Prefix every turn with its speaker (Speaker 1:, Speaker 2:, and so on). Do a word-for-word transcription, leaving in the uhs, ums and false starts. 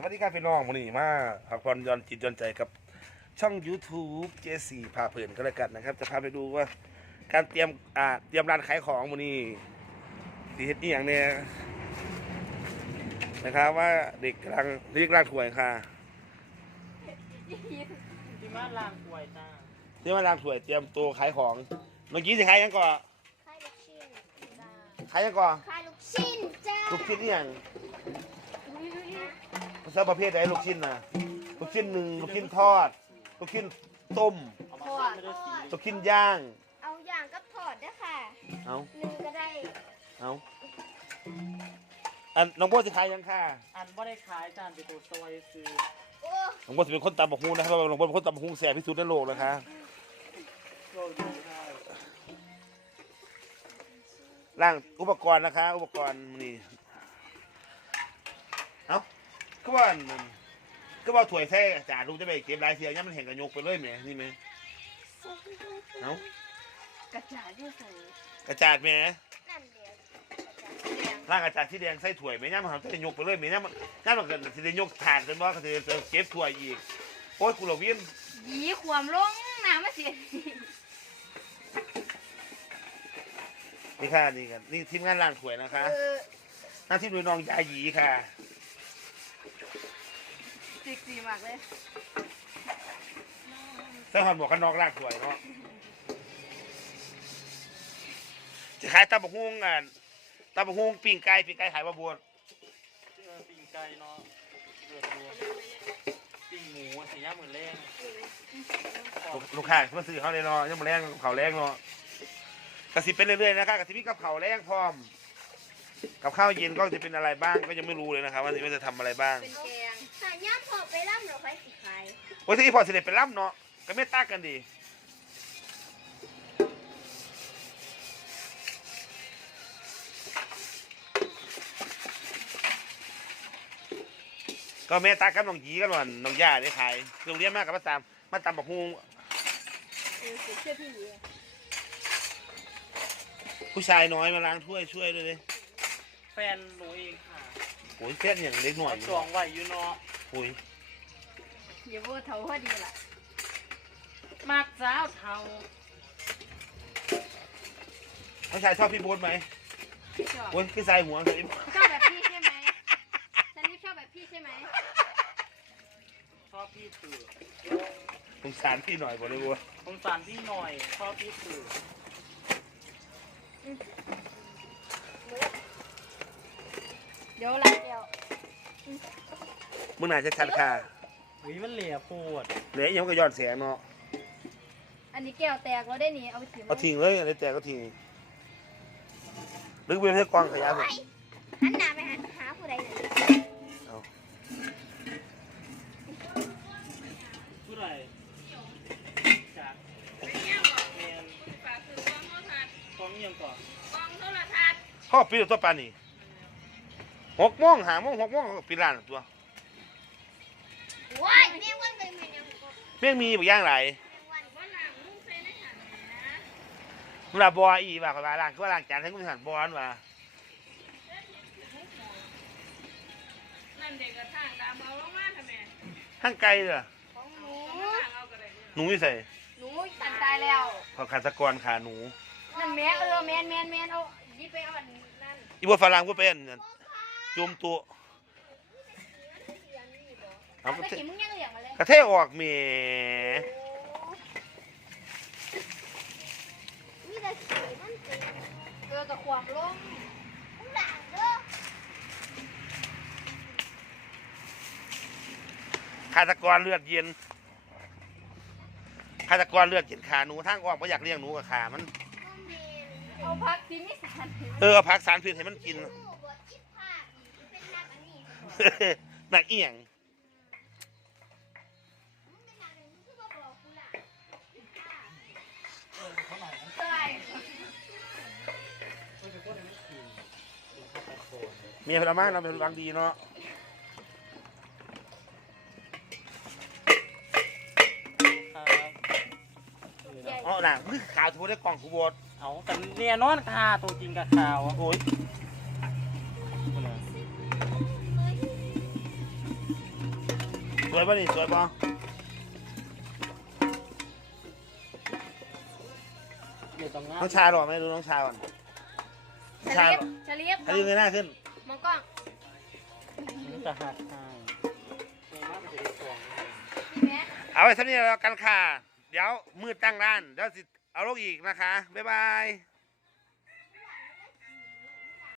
Speaker 1: วัสดีครับพี่น้องวันนี้มาพักผ่อนหย่อนจิตหย่อนใจกับช่อง ยูทูบ เจ สี่ พาเพลินก็แล้วกันนะครับจะพาไปดูว่าการเตรียมอ่าเตรียมร้านขายของวันนี้สีเฮ็ดอีหยังเนี่ยนะครับว่าเด็กกำลังเรียกร้านถวยค่ะ
Speaker 2: ที่มาล้างถ้วยจ้า
Speaker 1: เตรียมร้านถวยเตรียมตัวขายของเมื่อกี้สิขายยังก่อน
Speaker 3: ขายลูกชิ้นจ้า
Speaker 1: ขายยังก่อน
Speaker 3: ขายลูกชิ้นจ้า
Speaker 1: ลูกชิ้นนี่ยังภาษาประเภทไหนลูกชิ้นนะลูกชิ้นหนึ่งลูกชิ้นทอดลูกชิ้นต้ม
Speaker 2: เอามาขึ้นไม่ได้สี
Speaker 1: ลูกชิ้นย่าง
Speaker 3: เอาอย่างกับถอดด้วยค่ะ
Speaker 1: เอา
Speaker 3: หนึ่งก็ได้
Speaker 1: เอาอันน้องโบสิขายยังค่ะ
Speaker 2: อันว่าได้ขายจานไปตัวซอยซื้อ
Speaker 3: โอ้
Speaker 1: น้องโบสิเป็นคนตำบักฮุงนะครับน้องโบเป็นคนตำบักฮุงแสบที่สุดในโลกนะคะ
Speaker 2: โรยดูได้
Speaker 1: ร่างอุปกรณ์นะคะ อุปกรณ์นี่เอาก็ว่าอันนั้นก็ว่าถ้วยแท้จ่าดูจะไปเก็บรายเสียเนี่ยมันแห่งกระยกไปเลยไหมนี่ไหมเอา
Speaker 3: กระจาดด้วยใส่
Speaker 1: กระจาดไหม
Speaker 3: นั่นเดียวกระจาดแดง
Speaker 1: ร่างกระจาดที่แดงใส่ถ้วยไหมเนี่ยมันทำจะยกไปเลยไหมเนี่ยมันเนี่ยมันเกิดสิได้ยกถาดเป็นว่าก็จะเก็บถ้วยอีกโอ้ยกูเหล่าวิน
Speaker 3: ยีขวามลงน้ำมาเสีย
Speaker 1: นี่ค่ะนี่กันนี่ทีมงานร้านถ้วยนะคะ
Speaker 3: เออ
Speaker 1: หน้าที่โดยน้องยาหยีค่ะ
Speaker 3: สิกสีมากเลย
Speaker 1: ใส่หอนหมวกกันน็อกร้านถ้วยเนาะจะขายตำบักหุ่งกันตำบักหุ่งปิ้งไก่ปิ้งไก่ขายบะบัว
Speaker 2: เออปิ้งไก่เนาะเดือดรัวปิ้งหมูสีย่าเหมือนแรง
Speaker 1: ลูกลูกค้ามาซื้อเขาเลยเนาะยังมาแรงเขาแรงเนาะกระสิเป็นเรื่อยๆนะคะกระสิมีกับเขาแรงพร้อมกับข้าวเย็นก็จะเป็นอะไรบ้างก็ยังไม่รู้เลยนะครับว่าจะทำอะไรบ้าง
Speaker 3: เป็นแกงถ้าย่ำพอไปร่ำเราค่อยสิขาย
Speaker 1: โอ้ยที่พอเสด็จเป็นล่ำเนาะก็ไม่ตากกันดีก็แม่ตากับน้องหยีกันวันน้องย่าได้ขายโรงเรียนมากกับมาตามมาตามบักฮุง
Speaker 3: เออเชื่อพี่หยี
Speaker 1: ผู้ชายน้อยมาล้างถ้วยช่วยด้วยเลย
Speaker 2: แฟนหนูเองค่ะ
Speaker 1: โอ้ยแฟนอย่างเล็กหน่อย
Speaker 2: จองไว้อยู่เนาะ
Speaker 1: โอ้ย
Speaker 3: อย่าพูดเท่าพอดีล่ะ
Speaker 2: มากสาวเทา
Speaker 1: ผู้ชายชอบพี่โบ๊ทไหม
Speaker 3: ชอบ
Speaker 1: โอ้ยพี่ชายหัวเลย
Speaker 3: ชอบแบบพี่ใช่ไหมฉันนี่ชอบแบบพี่ใช่ไหม
Speaker 2: ชอบพี่ถือ
Speaker 1: สงสารพี่หน่อยบอกเลยบัว
Speaker 2: สงสารพี่หน่อยชอบพี่ถือ
Speaker 3: เดี๋ยวรักเดียว
Speaker 1: มึงน่าจะชัดค่ะ
Speaker 2: หวีมันเหลี่ยปวด
Speaker 1: เหลือยังก็ย้อนแสงเนาะ
Speaker 3: อันนี้แก้วแตกเราได้หนีเอาไปทิ้ง
Speaker 1: เอาทิ้งเลยอะไรแต่ก็ทิ้งหรือไปใช้กองขยะผม
Speaker 3: หันหน้าไปหาหาผู้ใดเลย
Speaker 1: เอา
Speaker 2: ผู้ใดจากแมนกองยังก่อน
Speaker 1: พ่อปีตัวปลานี่หกโมงหาโมงหกโมงปีร้านตัว
Speaker 3: ว้ายแม่วันไปแม่ยังบอก
Speaker 1: เมี่ยงมีบางอย่างไร
Speaker 3: แม่วันว่าหลังมุ้งใส่ในหันนะ
Speaker 1: เวลาบออีว่าเขาว่าล้างก็ล้างจานให้กูหันบอลว่า
Speaker 4: นั่นเด็กกระทางตามเอาลงมาทำไม
Speaker 1: ทั้งไกลเลย
Speaker 3: ของหนู
Speaker 4: ทางเอากระไร
Speaker 1: หนูอยู่ใส่
Speaker 3: หนูตันตายแล้ว
Speaker 1: ขอขาตะกรขาหนู
Speaker 3: นั่นแม่เออแม่นแม่นแม่นเอายิบไปเอาอันนั่น
Speaker 1: อีบัวฝรั่งบัวเป็นจุ่มตัวเอากระ
Speaker 3: ตะ
Speaker 1: เท
Speaker 3: กี้มึงยังเหลี่ยงมาเลย
Speaker 1: กระเทออกเม
Speaker 3: นี่แต่สีมันเป็นเออกับความลงมึงด่างเด้อ
Speaker 1: ขาตะกรเลือดเย็นขาตะกรเลือดเย็นขาหนูทางออกไม่อยากเลี้ยงหนูกับขามัน
Speaker 3: เอาพักสิมิสัน
Speaker 1: เออเอาพักสารพิษให้มันกิน
Speaker 3: บทคิดภาพเป็นนักอันนี้
Speaker 1: หนักเอียง
Speaker 3: มึงเป็นนักอันนี้มึงก็บอกกูล่ะ
Speaker 2: เออเขาหมายนั้น
Speaker 3: ใช่
Speaker 2: เออเป็นคนนั้นคือเป็นข้าวตะโกน
Speaker 1: เมียพลามาเราเป็นบางดีเนาะ
Speaker 2: ครับ
Speaker 1: อ๋อหนังขาวทูได้กล่องคูโบด
Speaker 2: เอาแต่เนี่ยนอนคาตัวจริงกับข่าวอะ
Speaker 1: โอ้ย
Speaker 2: คุณน่ะ
Speaker 1: สวยป่ะนี่สวยป่ะ
Speaker 2: เดี๋ยวต้องงา
Speaker 1: น้องชาหล่อไหมดูน้องชาก่อน
Speaker 3: ช
Speaker 1: ชา
Speaker 3: ลิ
Speaker 1: ห
Speaker 3: ป
Speaker 1: ล่อ
Speaker 3: ชลิป
Speaker 1: ให้ดูเงยหน้าขึ้น
Speaker 3: มองกล้อง
Speaker 2: มันจะหักให้ในน้ำมันจะได้สวง
Speaker 3: พี่แม่
Speaker 1: เอาไว้สักนี้แล้วกันค่ะ เดี๋ยวมืดตั้งร้าน เดี๋ยวสิเอาลงอีกนะคะ บ๊ายบาย